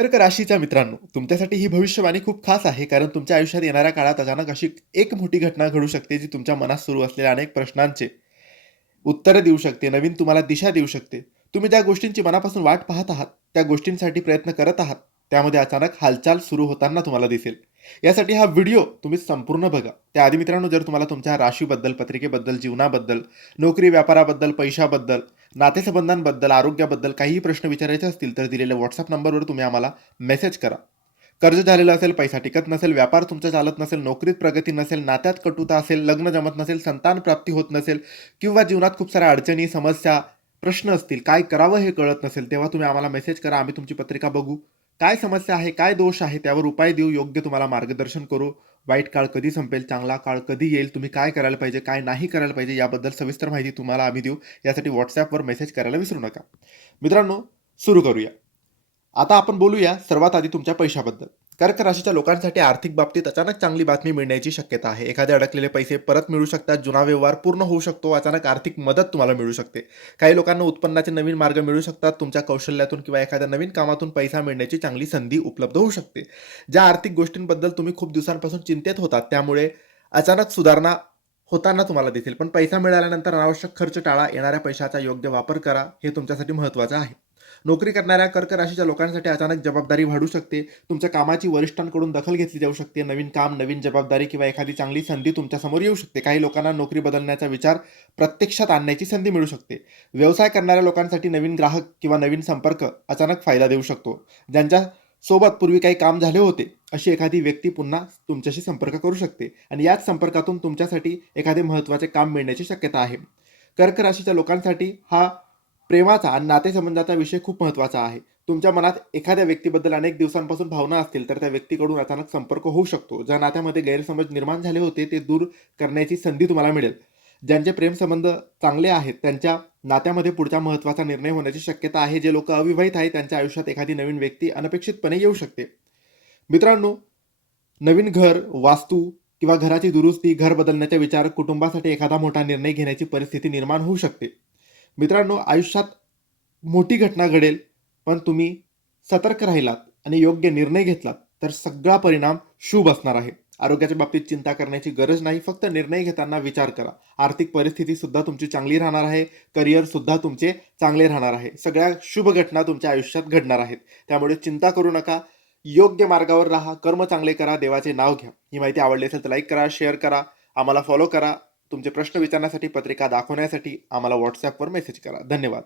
कर्क राशीच्या मित्रांनो, तुमच्यासाठी ही भविष्यवाणी खूप खास आहे, कारण तुमच्या आयुष्यात येणाऱ्या काळात अचानक अशी एक मोठी घटना घडू शकते, जी तुमच्या मनात सुरू असलेल्या अनेक प्रश्नांचे उत्तरं देऊ शकते, नवीन तुम्हाला दिशा देऊ शकते. तुम्ही ज्या गोष्टींची मनापासून वाट पाहत आहात, त्या गोष्टींसाठी प्रयत्न करत आहात, त्यामध्ये अचानक हालचाल सुरू होताना तुम्हाला दिसेल. यासाठी हा व्हिडिओ तुम्ही संपूर्ण बघा. त्याआधी मित्रांनो, जर तुम्हाला तुमच्या राशीबद्दल, पत्रिकेबद्दल, जीवनाबद्दल, नोकरी, व्यापाराबद्दल, पैशाबद्दल, नातेसंबंधांबद्दल, आरोग्याबद्दल काहीही प्रश्न विचारायचे असतील, तर दिलेल्या WhatsApp नंबरवर तुम्ही आम्हाला मेसेज करा. कर्ज झालेलं असेल, पैसा टिकत नसेल, व्यापार तुमचा चालत नसेल, नोकरीत प्रगती नसेल, नात्यात कटुता असेल, लग्न जमत नसेल, संतान प्राप्ती होत नसेल किंवा जीवनात खूप साऱ्या अडचणी, समस्या, प्रश्न असतील, काय करावं हे कळत नसेल, तेव्हा तुम्ही आम्हाला मेसेज करा. आम्ही तुमची पत्रिका बघू. काय समस्या आहे, काय दोष आहे, त्यावर उपाय देऊ, योग्य तुम्हाला मार्गदर्शन करू. वाईट काळ कधी संपेल, चांगला काळ कधी येईल, तुम्ही काय करायला पाहिजे, काय नाही करायला पाहिजे, याबद्दल सविस्तर माहिती तुम्हाला आम्ही देऊ. यासाठी WhatsAppवर मेसेज करायला विसरू नका. मित्रांनो, सुरू करूया. आता आपण बोलूया सर्वात आधी तुमच्या पैशाबद्दल. कर्क राशीच्या लोकांसाठी आर्थिक बाबतीत अचानक चांगली बातमी मिळण्याची शक्यता आहे. एखादे अडकलेले पैसे परत मिळू शकतात, जुना व्यवहार पूर्ण होऊ शकतो, अचानक आर्थिक मदत तुम्हाला मिळू शकते. काही लोकांना उत्पन्नाचे नवीन मार्ग मिळू शकतात, तुमच्या कौशल्यातून किंवा एखाद्या नवीन कामातून पैसा मिळण्याची चांगली संधी उपलब्ध होऊ शकते. ज्या आर्थिक गोष्टींबद्दल तुम्ही खूप दिवसांपासून चिंतेत होतात, त्यामुळे अचानक सुधारणा होताना तुम्हाला दिसेल. पण पैसा मिळाल्यानंतर अनावश्यक खर्च टाळा, येणाऱ्या पैशाचा योग्य वापर करा, हे तुमच्यासाठी महत्त्वाचं आहे. नोकरी करणाऱ्या कर्क राशीच्या लोकांसाठी अचानक जबाबदारी वाढू शकते. तुमच्या कामाची वरिष्ठांकडून दखल घेतली जाऊ शकते. नवीन काम, नवीन जबाबदारी किंवा एखादी चांगली संधी तुमच्यासमोर येऊ शकते. काही लोकांना नोकरी बदलण्याचा विचार प्रत्यक्षात आणण्याची संधी मिळू शकते. व्यवसाय करणाऱ्या लोकांसाठी नवीन ग्राहक किंवा नवीन संपर्क अचानक फायदा देऊ शकतो. ज्यांच्या सोबत पूर्वी काही काम झाले होते, अशी एखादी व्यक्ती पुन्हा तुमच्याशी संपर्क करू शकते आणि याच संपर्कातून तुमच्यासाठी एखादे महत्त्वाचे काम मिळण्याची शक्यता आहे. कर्क राशीच्या लोकांसाठी हा प्रेमाचा आणि नातेसंबंधाचा विषय खूप महत्त्वाचा आहे. तुमच्या मनात एखाद्या व्यक्तीबद्दल अनेक दिवसांपासून भावना असतील, तर त्या व्यक्तीकडून अचानक संपर्क होऊ शकतो. ज्या नात्यामध्ये गैरसमज निर्माण झाले होते, ते दूर करण्याची संधी तुम्हाला मिळेल. ज्यांचे प्रेमसंबंध चांगले आहेत, त्यांच्या नात्यामध्ये पुढचा महत्त्वाचा निर्णय होण्याची शक्यता आहे. जे लोक अविवाहित आहेत, त्यांच्या आयुष्यात एखादी नवीन व्यक्ती अनपेक्षितपणे येऊ शकते. मित्रांनो, नवीन घर, वास्तू किंवा घराची दुरुस्ती, घर बदलण्याचा विचार, कुटुंबासाठी एखादा मोठा निर्णय घेण्याची परिस्थिती निर्माण होऊ शकते. मित्रांनो, आयुष्यात मोठी घटना घडेल, पण तुम्ही सतर्क राहिलात आणि योग्य निर्णय घेतलात, तर सगळा परिणाम शुभ असणार आहे. आरोग्याच्या बाबतीत चिंता करण्याची गरज नाही, फक्त निर्णय घेताना विचार करा. आर्थिक परिस्थितीसुद्धा तुमची चांगली राहणार आहे, करिअरसुद्धा तुमचे चांगले राहणार आहे. सगळ्या शुभ घटना तुमच्या आयुष्यात घडणार आहेत. त्यामुळे चिंता करू नका. योग्य मार्गावर राहा, कर्म चांगले करा, देवाचे नाव घ्या. ही माहिती आवडली असेल तर लाईक करा, शेअर करा, आम्हाला फॉलो करा. तुमचे प्रश्न विचारण्यासाठी, पत्रिका दाखवण्यासाठी आम्हाला WhatsAppवर मेसेज करा. धन्यवाद.